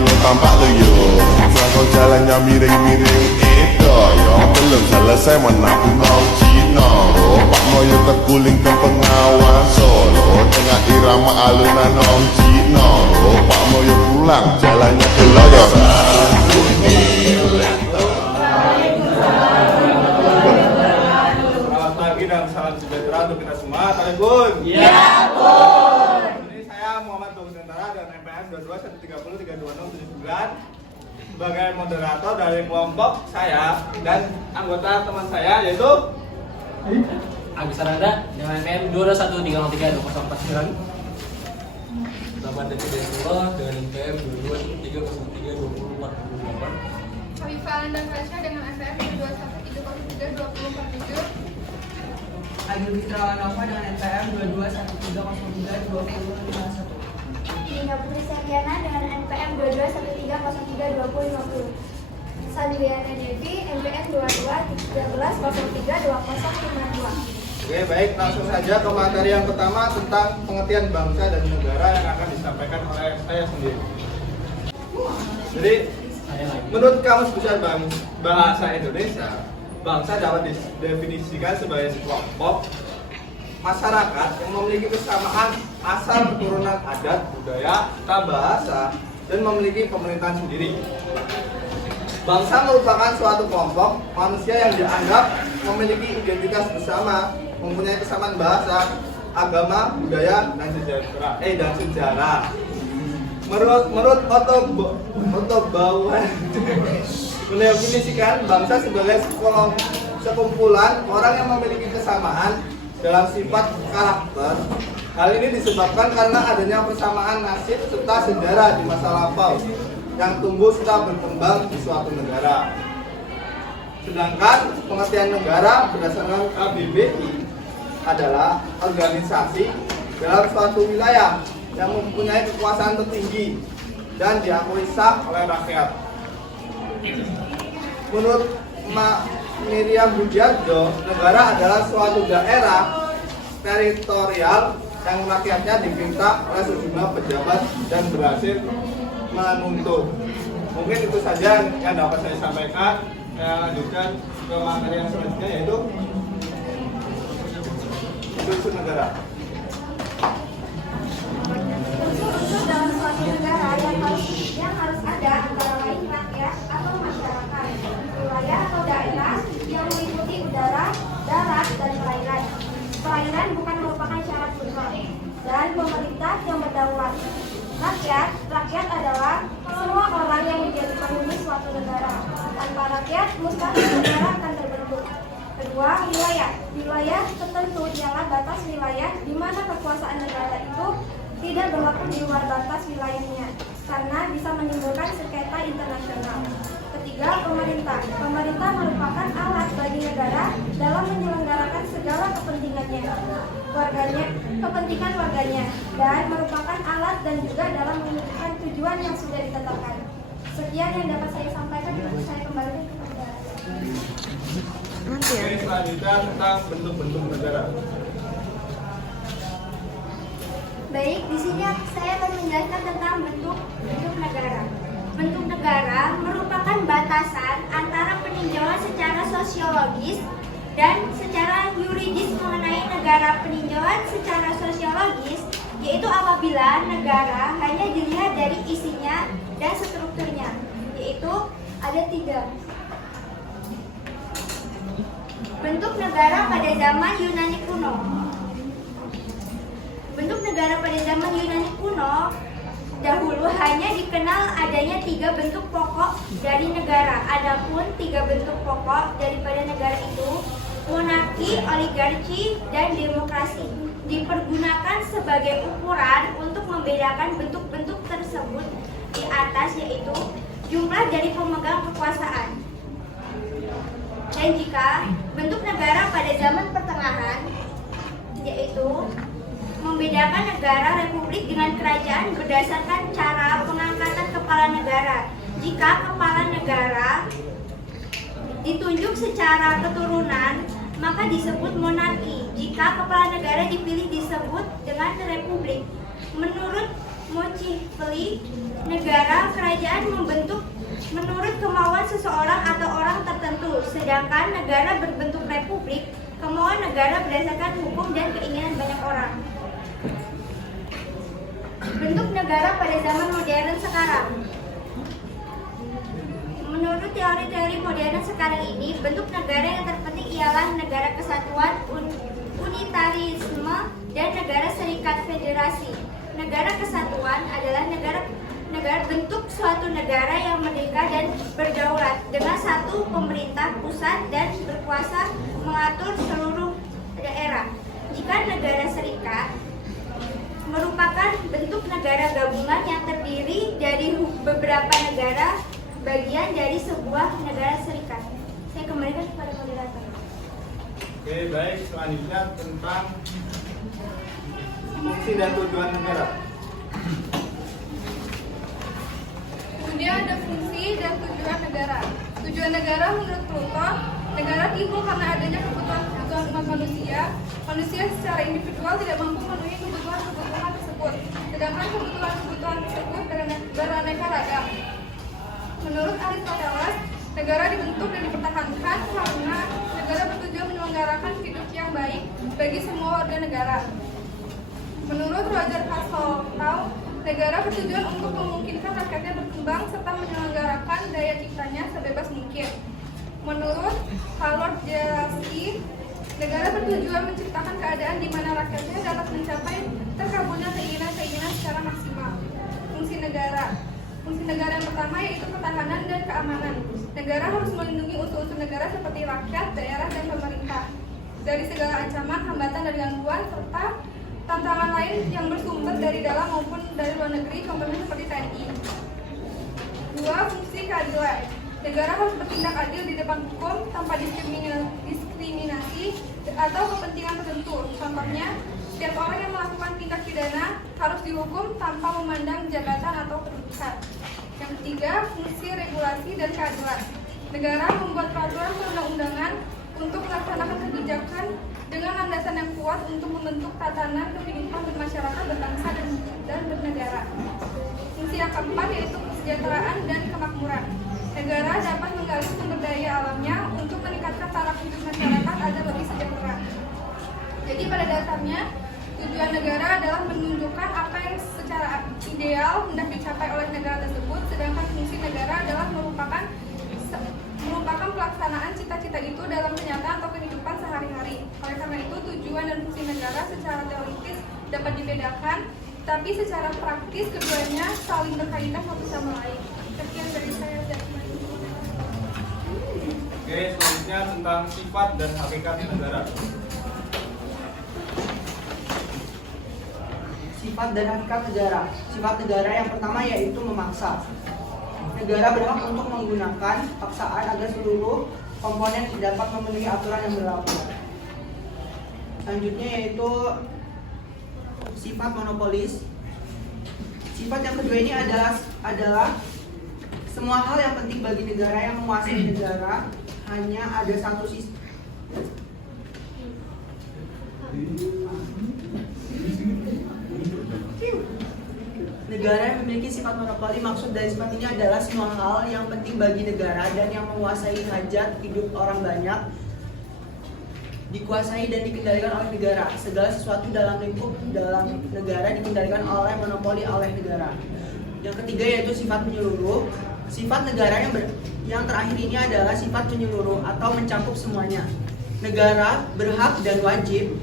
lo tampak lo yo. Kau jalannya miring-miring itu yo. Belum selesai menabuh mau Cina. Pak Moyo terguling ke pengawas Solo dengan irama alunan non Cina. Pak Moyo pulang jalannya ke Loyoran. Selamat pagi dan salam sejahtera untuk kita semua. Kalian Bun? Ya Bun. Ini saya Muhammad Bung Nusantara dan MPM 2213030679 sebagai moderator dari kelompok saya dan anggota teman saya yaitu Agus Aranda dengan MPM 21303204 Nama Desmullah dengan MPM 2213032048. Khalifah Andan Fasya dengan MPM 21303247. Agil Fitrawan Nova dengan NPM 2213032051. Dina Putri Setiana dengan NPM 2213032050. Salviana Devi NPM 2213032052. Oke, baik, langsung saja ke materi yang pertama tentang pengertian bangsa dan negara yang akan disampaikan oleh saya sendiri. Jadi, menurut Kamus Besar Bahasa Indonesia, bangsa dapat didefinisikan sebagai sekelompok masyarakat yang memiliki kesamaan asal keturunan adat, budaya, serta bahasa, dan memiliki pemerintahan sendiri. Bangsa merupakan suatu kelompok manusia yang dianggap memiliki identitas bersama, mempunyai kesamaan bahasa, agama, budaya, dan sejarah. Menurut Otto Bauer mendefinisikan bangsa sebagai sekumpulan orang yang memiliki kesamaan dalam sifat karakter. Hal ini disebabkan karena adanya persamaan nasib serta sejarah di masa lampau yang tumbuh serta berkembang di suatu negara. Sedangkan pengertian negara berdasarkan KBBI adalah organisasi dalam suatu wilayah yang mempunyai kekuasaan tertinggi dan diakui sah oleh rakyat. Menurut Miriam Budiardo, negara adalah suatu daerah teritorial yang rakyatnya diminta oleh sejumlah pejabat dan berhasil menuntut. Mungkin itu saja yang dapat saya sampaikan. Saya lanjutkan ke materi yang selanjutnya yaitu unsur negara. Unsur dalam suatu negara yang harus ada antara lain rakyat atau masyarakat, wilayah atau daerah yang meliputi udara, darat, dan perairan. Perairan bukan merupakan syarat mutlak, dan pemerintah yang berdaulat. Rakyat adalah semua orang yang menjadi penghuni suatu negara. Tanpa rakyat, mustahil negara akan terbentuk. Kedua, wilayah tertentu ialah batas wilayah di mana kekuasaan negara itu tidak berlaku di luar batas wilayahnya, karena bisa menimbulkan sengketa internasional. Ketiga, pemerintah merupakan alat bagi negara dalam menyelenggarakan segala kepentingan warganya, dan merupakan alat dan juga dalam mewujudkan tujuan yang sudah ditetapkan. Sekian yang dapat saya sampaikan, saya kembali kepada Oke, selanjutnya tentang bentuk-bentuk negara. Baik, di sini saya akan menjelaskan tentang bentuk negara. Bentuk negara merupakan batasan antara peninjauan secara sosiologis dan secara yuridis mengenai negara. Peninjauan secara sosiologis yaitu apabila negara hanya dilihat dari isinya dan strukturnya, yaitu ada 3. Bentuk negara pada zaman Yunani kuno. Bentuk negara pada zaman Yunani kuno dahulu hanya dikenal adanya 3 bentuk pokok dari negara. Adapun 3 bentuk pokok daripada negara itu monarki, oligarki, dan demokrasi. Dipergunakan sebagai ukuran untuk membedakan bentuk-bentuk tersebut di atas, yaitu jumlah dari pemegang kekuasaan. Dan jika bentuk negara pada zaman pertengahan, yaitu membedakan negara republik dengan kerajaan berdasarkan cara pengangkatan kepala negara. Jika kepala negara ditunjuk secara keturunan, maka disebut monarki. Jika kepala negara dipilih disebut dengan republik. Menurut Mochifelli monopoli negara, kerajaan membentuk menurut kemauan seseorang atau orang tertentu, sedangkan negara berbentuk republik, kemauan negara berdasarkan hukum dan keinginan banyak orang. Bentuk negara pada zaman modern sekarang. Menurut teori-teori modern sekarang ini, bentuk negara yang terpenting ialah negara kesatuan, unitarisme, dan negara serikat federasi. Negara kesatuan adalah negara bentuk suatu negara yang merdeka dan berdaulat dengan satu pemerintah pusat dan berkuasa mengatur seluruh daerah. Jika negara serikat merupakan bentuk negara gabungan yang terdiri dari beberapa negara bagian dari sebuah negara serikat. Saya kembalikan kepada moderator. Oke, baik. Selanjutnya tentang fungsi dan tujuan negara. Kemudian ada fungsi dan tujuan negara. Tujuan negara menurut Pluto, negara timbul karena adanya kebutuhan umat manusia. Manusia secara individual tidak mampu memenuhi kebutuhan tersebut, sedangkan kebutuhan tersebut beraneka ragam. Menurut Aristoteles, negara dibentuk dan dipertahankan karena negara bertujuan menyelenggarakan hidup yang baik bagi semua warga negara. Menurut Roger Castle, negara bertujuan untuk memungkinkan rakyatnya berkembang serta menyelenggarakan daya ciptanya sebebas mungkin. Menurut Harold Jaffe, negara bertujuan menciptakan keadaan di mana rakyatnya dapat mencapai terkabulnya keinginan-keinginan secara maksimal. Fungsi negara. Fungsi negara yang pertama yaitu pertahanan dan keamanan. Negara harus melindungi unsur-unsur negara seperti rakyat, daerah, dan pemerintah dari segala ancaman, hambatan, dan gangguan serta tantangan lain yang bersumber dari dalam maupun dari luar negeri, contohnya seperti TNI. 2. Fungsi keadilan. Negara harus bertindak adil di depan hukum tanpa diskriminasi atau kepentingan tertentu. Contohnya, setiap orang yang melakukan tindak pidana harus dihukum tanpa memandang jabatan atau kedudukan. Yang ketiga, fungsi regulasi dan keadilan. Negara membuat peraturan perundang-undangan untuk melaksanakan kebijakan dengan landasan yang kuat untuk membentuk tatanan kehidupan bermasyarakat, berbangsa, dan bernegara. Fungsi yang keempat yaitu kesejahteraan dan kemakmuran. Negara dapat menggali sumber daya alamnya untuk meningkatkan taraf hidup masyarakat agar lebih sejahtera. Jadi pada dasarnya tujuan negara adalah menunjukkan apa yang secara ideal hendak dicapai oleh negara tersebut, sedangkan fungsi negara adalah merupakan pelaksanaan cita-cita itu dalam kenyataan atau kehidupan sehari-hari. Oleh karena itu, tujuan dan fungsi negara secara teoritis dapat dibedakan, tapi secara praktis keduanya saling berkaitan satu sama lain. Sekian dari saya. Oke, selanjutnya tentang sifat dan hakikat negara. Sifat dan hakikat negara. Sifat negara yang pertama yaitu memaksa. Negara berhak untuk menggunakan paksaan agar seluruh komponen dapat memenuhi aturan yang berlaku. Selanjutnya yaitu sifat monopolis. Sifat yang kedua ini adalah semua hal yang penting bagi negara yang menguasai negara hanya ada satu sistem. Negara yang memiliki sifat monopoli, maksud dari sifat ini adalah semua hal yang penting bagi negara dan yang menguasai hajat hidup orang banyak dikuasai dan dikendalikan oleh negara. Segala sesuatu dalam lingkup dalam negara dikendalikan oleh monopoli oleh negara. Yang ketiga yaitu sifat menyeluruh. Sifat negara yang terakhir ini adalah sifat menyeluruh atau mencakup semuanya. Negara berhak dan wajib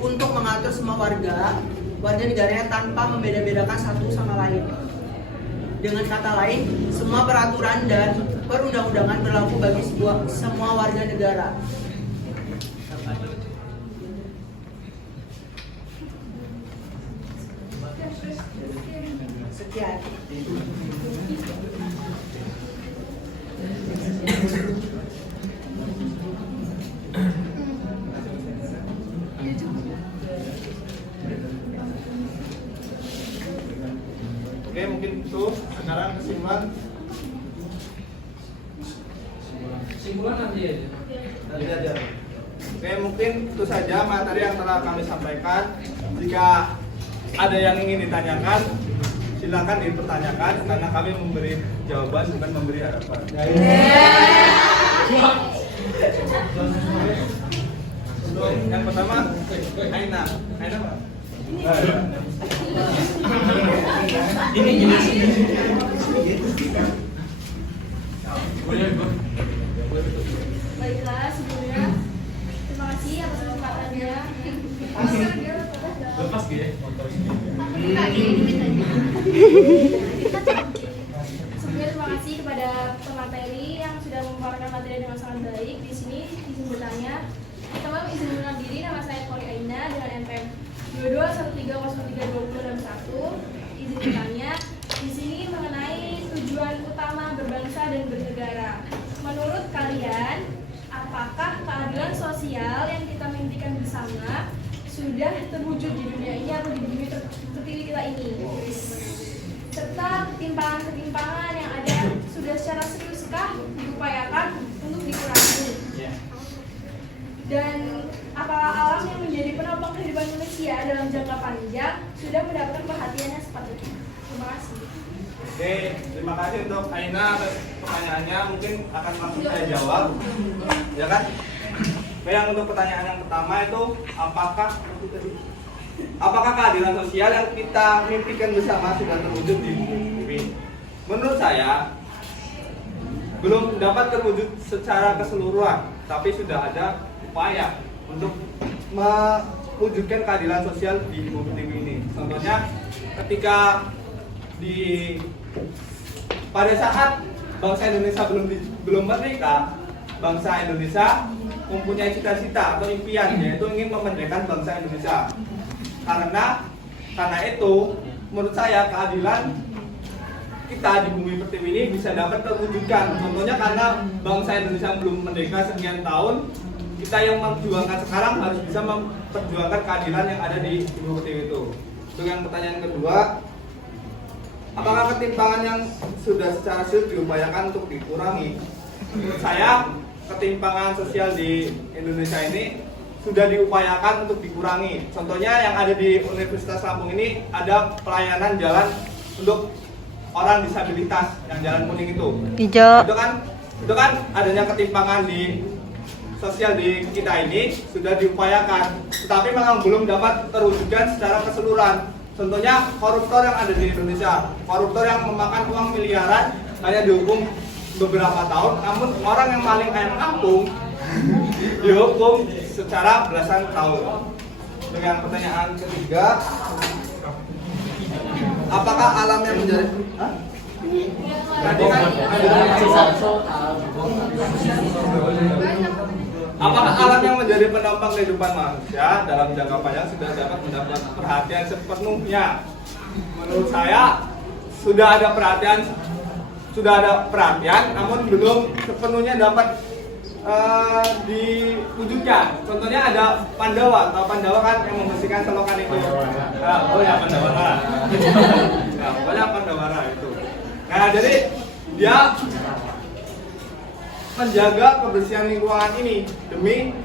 untuk mengatur semua warga negaranya tanpa membeda-bedakan satu sama lain. Dengan kata lain, semua peraturan dan perundang-undangan berlaku bagi semua warga negara. Sekian. Oke, mungkin itu sekarang kesimpulan. Kesimpulan nanti aja. Nanti aja. Oke, mungkin itu saja materi yang telah kami sampaikan. Jika ada yang ingin ditanyakan, silakan dipertanyakan karena kami memberi jawaban bukan memberi harapan. Yang pertama, Aina Pak. Baiklah, sebelumnya terima kasih atas kesempatannya. Lepas gitu ya motor Sebelumnya terima kasih kepada pemateri yang sudah memaparkan materi dengan sangat baik. Di sini izin bertanya. Pertama izin mengenal diri, nama saya Kori Aina dengan NPM 2213032061. Izin bertanya di sini mengenai tujuan utama berbangsa dan bernegara. Menurut kalian, apakah keadilan sosial yang kita mimpikan bersama sudah terwujud di dunia ini atau di bumi terpilih kita ini? Serta ketimpangan-ketimpangan yang ada sudah secara seriuskah diupayakan untuk dikurangi? Dan apakah alam yang menjadi penopang kehidupan manusia dalam jangka panjang sudah mendapatkan perhatian yang sepatutnya? Terima kasih. Oke, terima kasih untuk Aina atas pertanyaannya. Mungkin akan langsung saya jawab, ya kan? Yang untuk pertanyaan yang pertama itu apakah keadilan sosial yang kita mimpikan bersama sudah terwujud di bumi? Menurut saya belum dapat terwujud secara keseluruhan, tapi sudah ada upaya untuk mewujudkan keadilan sosial di bumi ini. Contohnya ketika pada saat bangsa Indonesia belum merdeka, bangsa Indonesia mempunyai cita-cita atau impian, yaitu ingin memerdekakan bangsa Indonesia. Karena itu, menurut saya keadilan kita di bumi pertiwi ini bisa dapat terwujudkan. Contohnya karena bangsa Indonesia belum merdeka sekian tahun, kita yang memperjuangkan sekarang harus bisa memperjuangkan keadilan yang ada di bumi pertiwi itu. Untuk yang pertanyaan kedua, apakah ketimpangan yang sudah secara serius diupayakan untuk dikurangi? Menurut saya, ketimpangan sosial di Indonesia ini sudah diupayakan untuk dikurangi. Contohnya yang ada di Universitas Lampung ini ada pelayanan jalan untuk orang disabilitas, yang jalan kuning itu. Hijau. Itu kan adanya ketimpangan di sosial di kita ini sudah diupayakan, tetapi memang belum dapat terwujudkan secara keseluruhan. Contohnya koruptor yang ada di Indonesia, koruptor yang memakan uang miliaran hanya dihukum beberapa tahun, namun orang yang maling ayam kampung dihukum secara belasan tahun. Dengan pertanyaan ketiga, apakah alam yang menjadi apakah alam yang menjadi penopang kehidupan manusia dalam jangka panjang sudah dapat mendapat perhatian sepenuhnya? Menurut saya sudah ada perhatian, namun belum sepenuhnya dapat diwujudkan. Contohnya ada Pandawa, atau Pandawa kan yang membersihkan selokan itu. Pandawara. Pokoknya Pandawara itu. Nah, jadi dia menjaga kebersihan lingkungan ini demi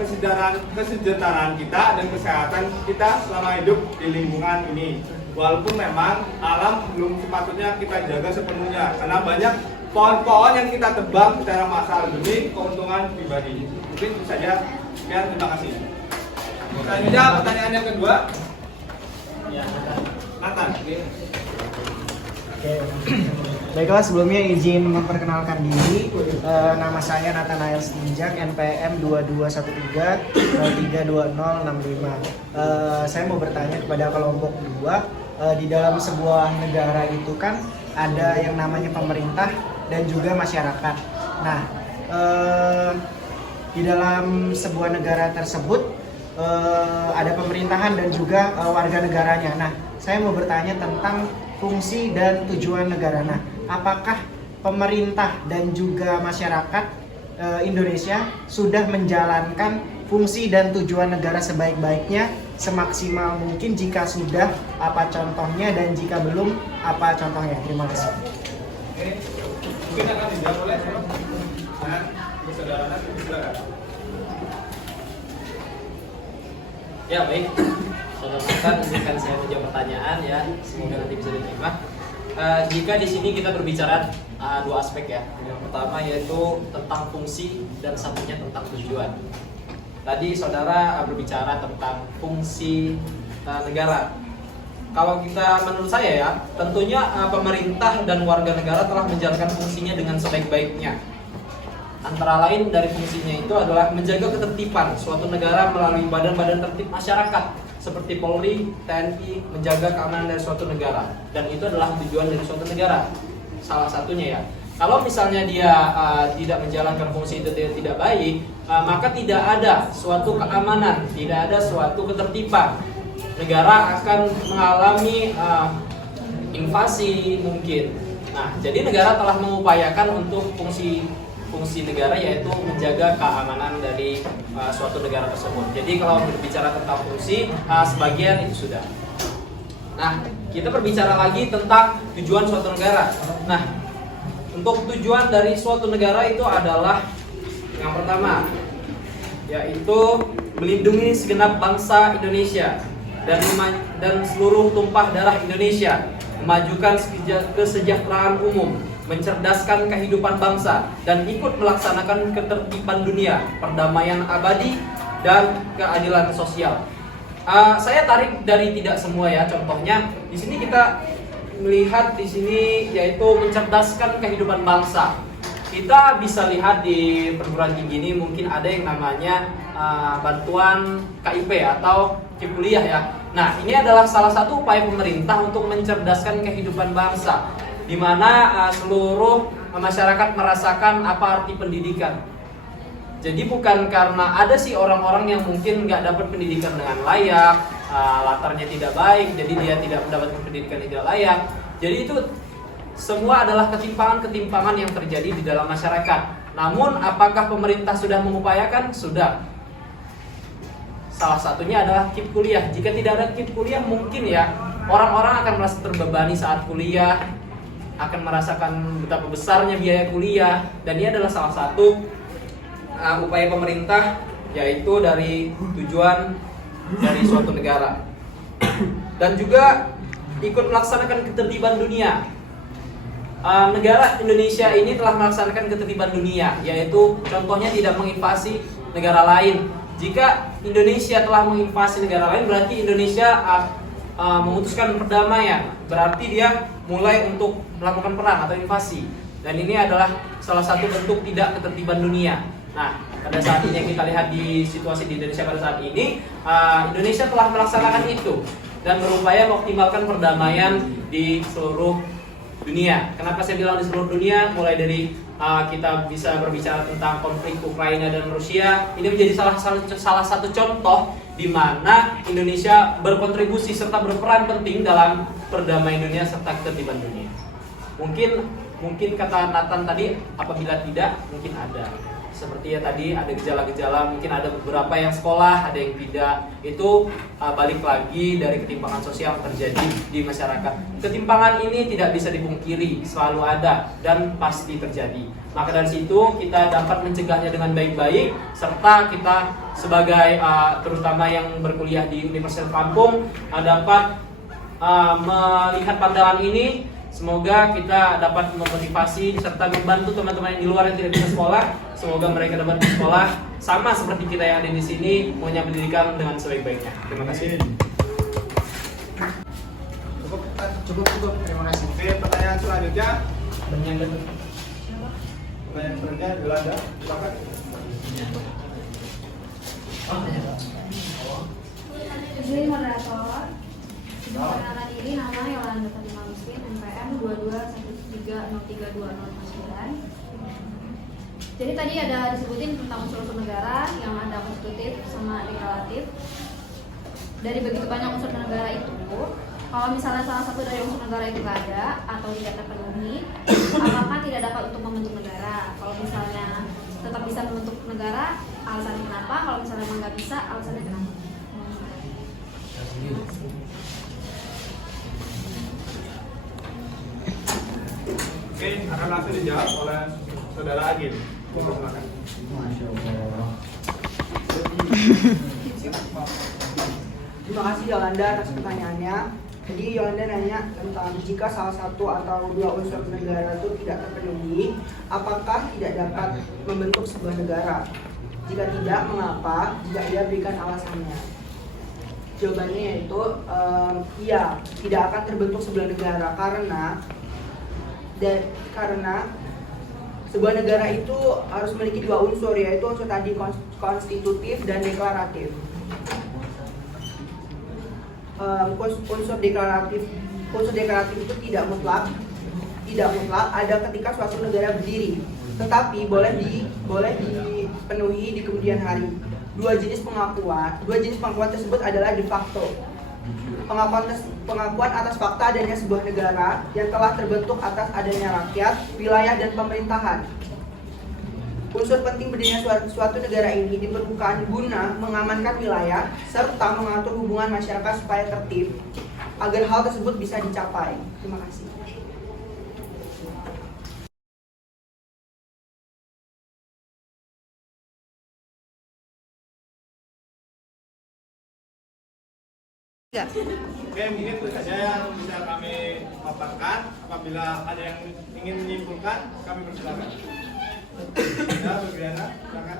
kesejahteraan kita dan kesehatan kita selama hidup di lingkungan ini. Walaupun memang alam belum sepatutnya kita jaga sepenuhnya, karena banyak pohon-pohon yang kita tebang secara massal demi keuntungan pribadi. Mungkin itu saja. Sekian, terima kasih. Selanjutnya pertanyaan yang kedua. Nathan. Baiklah, sebelumnya izin memperkenalkan diri. Nama saya Nathanael Stinjak, NPM 2213-32065. Saya mau bertanya kepada kelompok 2. Di dalam sebuah negara itu kan ada yang namanya pemerintah dan juga masyarakat. Nah, di dalam sebuah negara tersebut ada pemerintahan dan juga warga negaranya. Nah, saya mau bertanya tentang fungsi dan tujuan negara. Nah, apakah pemerintah dan juga masyarakat Indonesia sudah menjalankan fungsi dan tujuan negara sebaik-baiknya, semaksimal mungkin? Jika sudah, apa contohnya, dan jika belum, apa contohnya? Terima kasih. Mungkin akan dijawab oleh saudara Ya, baik. Saudara Nathan izinkan saya menjawab pertanyaan ya, semoga nanti bisa diterima. Jika di sini kita berbicara dua aspek ya. Yang pertama yaitu tentang fungsi dan satunya tentang tujuan. Tadi saudara berbicara tentang fungsi negara. Kalau kita menurut saya ya, tentunya pemerintah dan warga negara telah menjalankan fungsinya dengan sebaik-baiknya. Antara lain dari fungsinya itu adalah menjaga ketertiban suatu negara melalui badan-badan tertib masyarakat seperti Polri, TNI, menjaga keamanan dari suatu negara, dan itu adalah tujuan dari suatu negara. Salah satunya ya. Kalau misalnya dia tidak menjalankan fungsi itu tidak baik, maka tidak ada suatu keamanan, tidak ada suatu ketertiban. Negara akan mengalami invasi mungkin. Nah, jadi negara telah mengupayakan untuk fungsi negara yaitu menjaga keamanan dari suatu negara tersebut. Jadi kalau berbicara tentang fungsi, sebagian itu sudah. Nah, kita berbicara lagi tentang tujuan suatu negara. Nah, untuk tujuan dari suatu negara itu adalah yang pertama, yaitu melindungi segenap bangsa Indonesia dan seluruh tumpah darah Indonesia, memajukan kesejahteraan umum, mencerdaskan kehidupan bangsa, dan ikut melaksanakan ketertiban dunia, perdamaian abadi, dan keadilan sosial. Saya tarik dari tidak semua ya, contohnya di sini kita melihat di sini yaitu mencerdaskan kehidupan bangsa. Kita bisa lihat di perguruan tinggi ini mungkin ada yang namanya bantuan KIP atau KIP kuliah ya. Nah, ini adalah salah satu upaya pemerintah untuk mencerdaskan kehidupan bangsa, di mana seluruh masyarakat merasakan apa arti pendidikan. Jadi bukan karena ada sih orang-orang yang mungkin nggak dapat pendidikan dengan layak, latarnya tidak baik, jadi dia tidak mendapatkan pendidikan tidak layak. Jadi itu semua adalah ketimpangan-ketimpangan yang terjadi di dalam masyarakat. Namun apakah pemerintah sudah mengupayakan? Sudah. Salah satunya adalah KIP kuliah. Jika tidak ada KIP kuliah mungkin ya orang-orang akan merasa terbebani saat kuliah, akan merasakan betapa besarnya biaya kuliah, dan ini adalah salah satu upaya pemerintah yaitu dari tujuan dari suatu negara. Dan juga ikut melaksanakan ketertiban dunia. Negara Indonesia ini telah melaksanakan ketertiban dunia, yaitu contohnya tidak menginvasi negara lain. Jika Indonesia telah menginvasi negara lain, berarti Indonesia memutuskan perdamaian, berarti dia mulai untuk melakukan perang atau invasi. Dan ini adalah salah satu bentuk tidak ketertiban dunia. Nah, pada saat ini yang kita lihat di situasi di Indonesia pada saat ini, Indonesia telah melaksanakan itu dan berupaya mengoptimalkan perdamaian di seluruh dunia. Kenapa saya bilang di seluruh dunia? Mulai dari kita bisa berbicara tentang konflik Ukraina dan Rusia. Ini menjadi salah satu contoh di mana Indonesia berkontribusi serta berperan penting dalam perdamaian dunia serta ketertiban dunia. Mungkin kata Nathan tadi, apabila tidak, mungkin ada. Seperti ya tadi ada gejala-gejala, mungkin ada beberapa yang sekolah, ada yang tidak. Itu balik lagi dari ketimpangan sosial yang terjadi di masyarakat. Ketimpangan ini tidak bisa dipungkiri, selalu ada dan pasti terjadi. Maka dari situ kita dapat mencegahnya dengan baik-baik, serta kita sebagai terutama yang berkuliah di Universitas Lampung dapat melihat pandangan ini. Semoga kita dapat memotivasi serta membantu teman-teman yang di luar yang tidak bisa sekolah. Semoga mereka dapat bersekolah sama seperti kita yang ada di sini, mengenyam pendidikan dengan sebaik-baiknya. Terima kasih. Cukup. Terima kasih. Oke, pertanyaan selanjutnya. Pertanyaan selanjutnya Yolanda, silakan. Izin moderator. Perkenalkan diri, nama Yolanda Fatimah Miskin, NPM 2213032009. Jadi tadi ada disebutin tentang unsur-unsur negara yang ada konstitutif sama relatif. Dari begitu banyak unsur negara itu, kalau misalnya salah satu dari unsur negara itu nggak ada atau tidak terpenuhi, apakah tidak dapat untuk membentuk negara? Kalau misalnya tetap bisa membentuk negara, alasannya kenapa? Kalau misalnya memang nggak bisa, alasannya kenapa? Oke, akan langsung dijawab oleh Saudara Agil. Silakan. Masya Allah. Terima kasih Yolanda atas pertanyaannya. Jadi Yolanda nanya tentang jika salah satu atau dua unsur negara itu tidak terpenuhi, apakah tidak dapat membentuk sebuah negara? Jika tidak, mengapa? Jika iya, berikan alasannya. Jawabannya yaitu iya, tidak akan terbentuk sebuah negara karena sebuah negara itu harus memiliki dua unsur, yaitu unsur tadi konstitutif dan deklaratif. Unsur deklaratif itu tidak mutlak ada ketika suatu negara berdiri, tetapi boleh dipenuhi di kemudian hari. Dua jenis pengakuan tersebut adalah de facto. Pengakuan atas fakta adanya sebuah negara yang telah terbentuk atas adanya rakyat, wilayah, dan pemerintahan. Unsur penting berdirinya suatu negara ini diperlukan guna mengamankan wilayah serta mengatur hubungan masyarakat supaya tertib agar hal tersebut bisa dicapai. Terima kasih. Oke, mungkin itu saja yang bisa kami paparkan. Apabila ada yang ingin menyimpulkan, kami persilakan. Ya, Briana, silakan.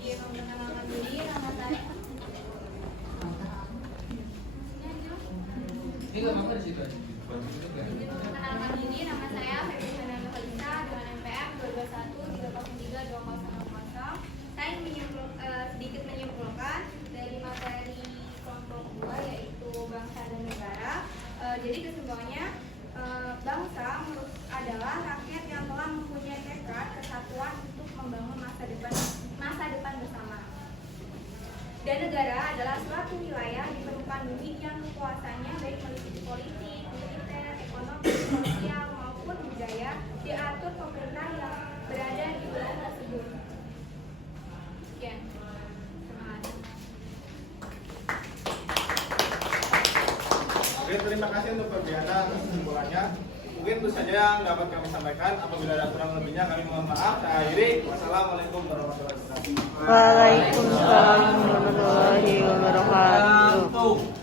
Memperkenalkan diri, nama saya. Ini nggak apa-apa di situ aja. Memperkenalkan diri, nama saya Febriana Nurhalisa dengan NPM 221303200. Saya ingin sedikit menyimpulkan dari materi kelompok 2 yaitu bangsa dan negara. Jadi kesimpulannya bangsa adalah rakyat yang telah mempunyai tekad kesatuan untuk membangun masa depan bersama. Dan negara adalah suatu wilayah di permukaan bumi yang kekuasaannya baik meliputi politik, militer, ekonomi, sosial maupun budaya diatur pemerintah yang berada di wilayah tersebut. Sekian. Terima kasih. Oke, terima kasih untuk Febriana atas kesimpulannya. Mungkin itu saja yang dapat kami sampaikan. Apabila ada kurang lebihnya kami mohon maaf. Saya akhiri. Wassalamualaikum warahmatullahi wabarakatuh. Waalaikumsalam warahmatullahi wabarakatuh.